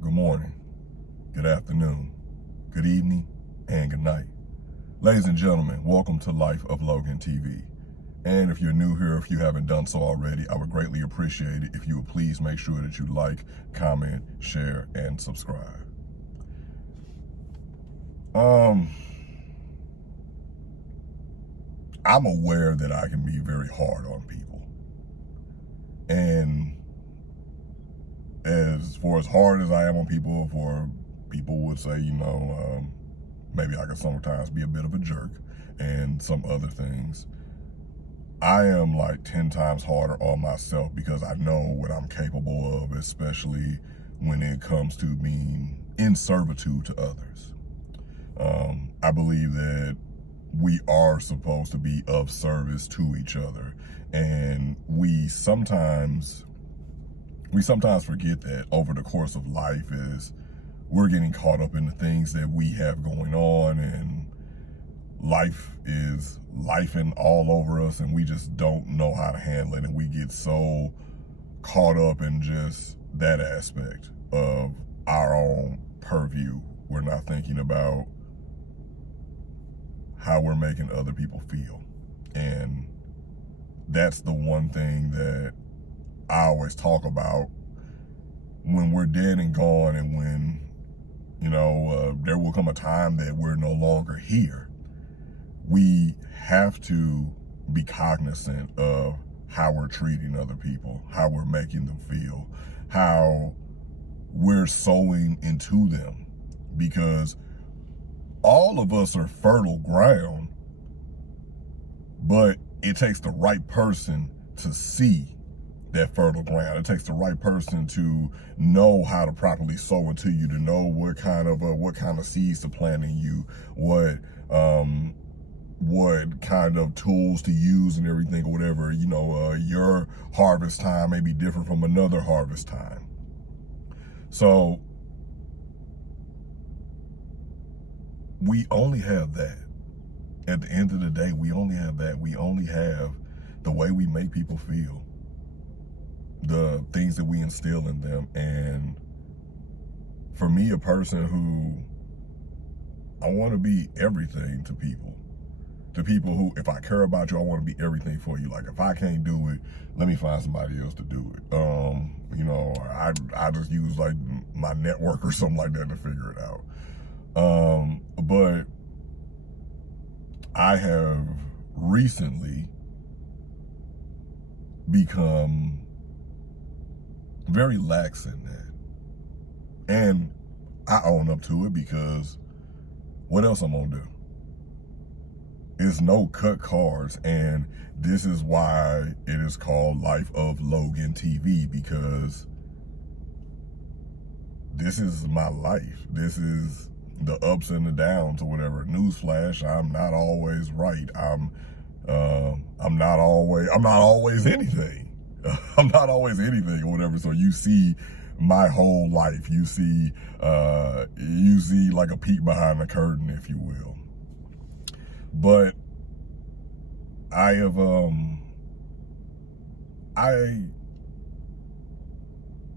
good morning, good afternoon, good evening, and good night. Ladies and gentlemen, welcome to Life of Logan TV. And if you're new here, if you haven't done so already, I would greatly appreciate it if you would please make sure that you like, comment, share, and subscribe. I'm aware that I can be very hard on people. And as hard as I am on people, for people would say, maybe I can sometimes be a bit of a jerk and some other things. I am like 10 times harder on myself because I know what I'm capable of, especially when it comes to being in servitude to others. I believe that we are supposed to be of service to each other, and we sometimes forget that over the course of life is we're getting caught up in the things that we have going on, and life is lifing all over us, and we just don't know how to handle it, and we get so caught up in just that aspect of our own purview. We're not thinking about how we're making other people feel. And that's the one thing that I always talk about when we're dead and gone, and when there will come a time that we're no longer here. We have to be cognizant of how we're treating other people, how we're making them feel, how we're sowing into them, because all of us are fertile ground, but it takes the right person to see that fertile ground. It takes the right person to know how to properly sow into you, to know what kind of seeds to plant in you, what kind of tools to use and everything, or whatever. Your harvest time may be different from another harvest time. So we only have that. At the end of the day, we only have that. We only have the way we make people feel, the things that we instill in them. And for me, a person who, I want to be everything to people who, if I care about you, I want to be everything for you. Like, if I can't do it, let me find somebody else to do it. I just use like my network or something like that to figure it out. But I have recently become very lax in that. And I own up to it, because what else I'm gonna do? It's no cut cards, and this is why it is called Life of Logan TV, because this is my life. This is the ups and the downs, or whatever. Newsflash, I'm not always right. I'm not always anything. I'm not always anything, or whatever. So you see my whole life. You see like a peek behind the curtain, if you will. But I have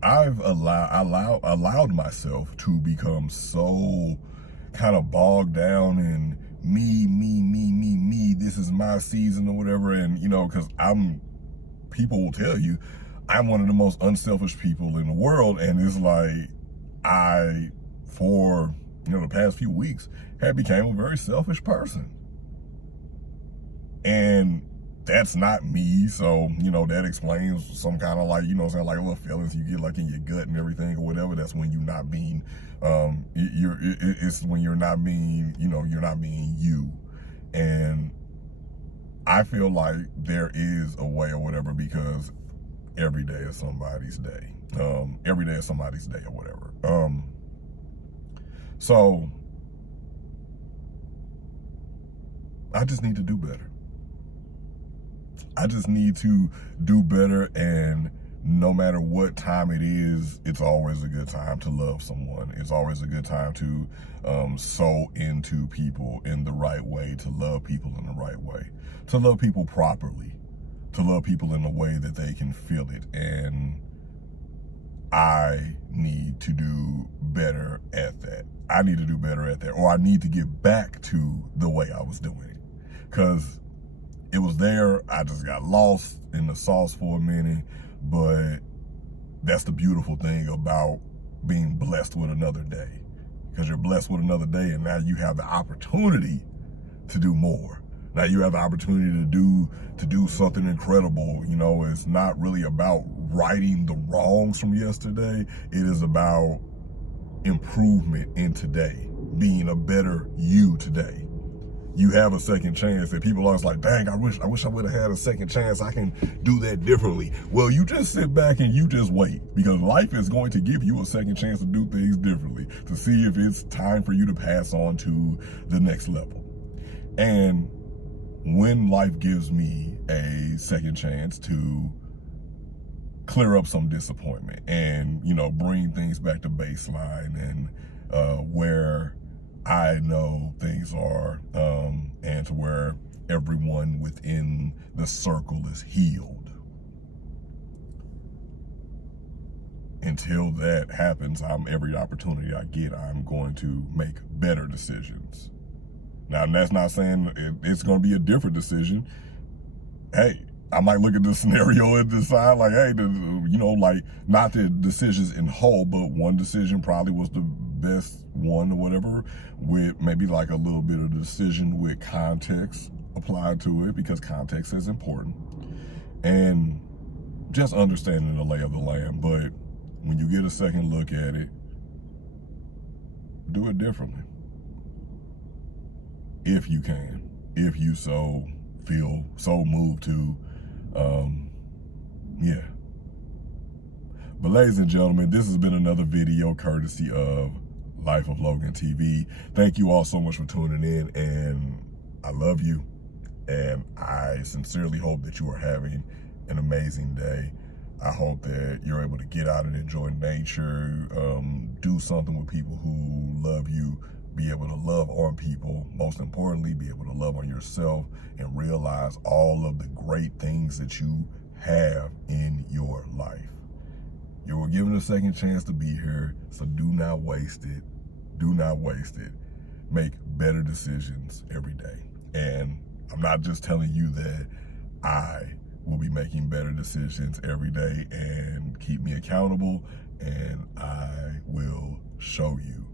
I've allowed myself to become so kind of bogged down in me, this is my season, or whatever. And because people will tell you I'm one of the most unselfish people in the world, and it's like for the past few weeks have became a very selfish person. And that's not me. So, that explains some kind of like, like little feelings you get like in your gut and everything, or whatever. That's when you're not being, it's when you're not being, you're not being you. And I feel like there is a way, or whatever, because every day is somebody's day. Every day is somebody's day, or whatever. So I just need to do better. I just need to do better, and no matter what time it is, it's always a good time to love someone. It's always a good time to sow into people in the right way, to love people in the right way, to love people properly, to love people in a way that they can feel it. And I need to do better at that. I need to do better at that, or I need to get back to the way I was doing it. Because it was there, I just got lost in the sauce for a minute, but that's the beautiful thing about being blessed with another day. Because you're blessed with another day, and now you have the opportunity to do more. Now you have the opportunity to do something incredible. You know, it's not really about righting the wrongs from yesterday. It is about improvement in today, being a better you today. You have a second chance. And people are always like, dang, I wish I would have had a second chance. I can do that differently. Well, you just sit back and you just wait, because life is going to give you a second chance to do things differently, to see if it's time for you to pass on to the next level. And when life gives me a second chance to clear up some disappointment and, you know, bring things back to baseline and where I know things are, and to where everyone within the circle is healed. Until that happens, every opportunity I get, I'm going to make better decisions. Now, that's not saying it's going to be a different decision. Hey, I might look at the scenario and decide, like, hey, you know, like, not the decisions in whole, but one decision probably was the best one or whatever, with maybe like a little bit of the decision with context applied to it, because context is important. And just understanding the lay of the land. But when you get a second look at it, do it differently. If you can, if you so feel so moved to, yeah. But ladies and gentlemen, this has been another video courtesy of Life of Logan TV. Thank you all so much for tuning in, and I love you, and I sincerely hope that you are having an amazing day. I hope that you're able to get out and enjoy nature, do something with people who love you, be able to love on people, most importantly, be able to love on yourself and realize all of the great things that you have in your life. You were given a second chance to be here, so do not waste it. Do not waste it. Make better decisions every day. And I'm not just telling you that. I will be making better decisions every day, and keep me accountable, and I will show you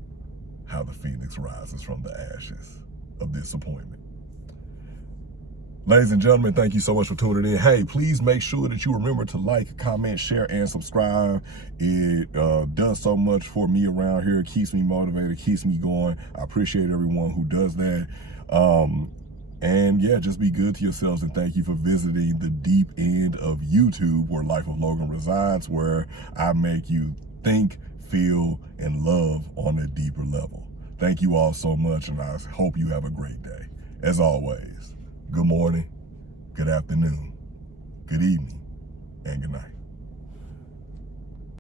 how the phoenix rises from the ashes of disappointment. Ladies and gentlemen, thank you so much for tuning in. Hey, please make sure that you remember to like, comment, share, and subscribe. It does so much for me around here. It keeps me motivated, keeps me going. I appreciate everyone who does that. And yeah, just be good to yourselves, and thank you for visiting the deep end of YouTube, where Life of Logan resides, where I make you think, feel, and love on a deeper level. Thank you all so much, and I hope you have a great day. As always, good morning, good afternoon, good evening, and good night.